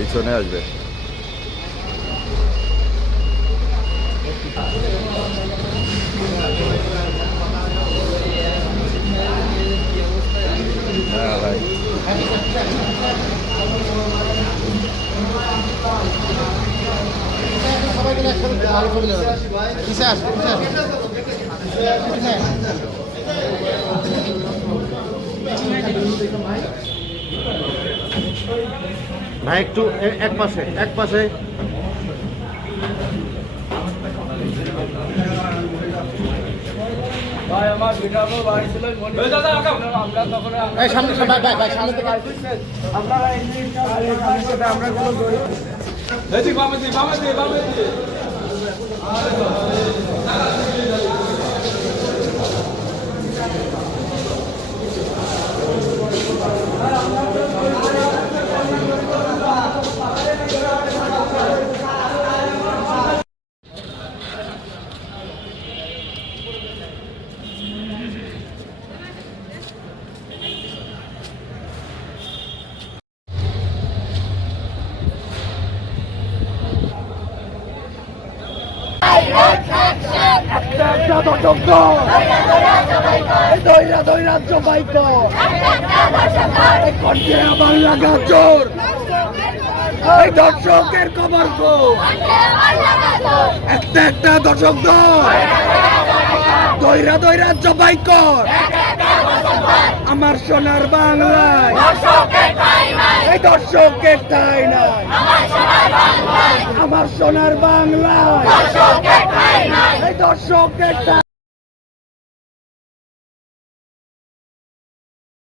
পিছনে আসবে। হ্যাঁ ভাই, ভাই একটু এক পাশে ভাই আমার ভিডিও বাড়ি ছিল আমরা তখন সামনে ভাই সামনে থেকে আপনারা আমরা কোনো দর্শকের খবর একটা একটা দর্শক দইরা দইরা জবাই কর আমার সোনার বাংলায় এই দর্শকের ঠাই নাই আমার সোনার বাংলায় এই দর্শকের ঠাই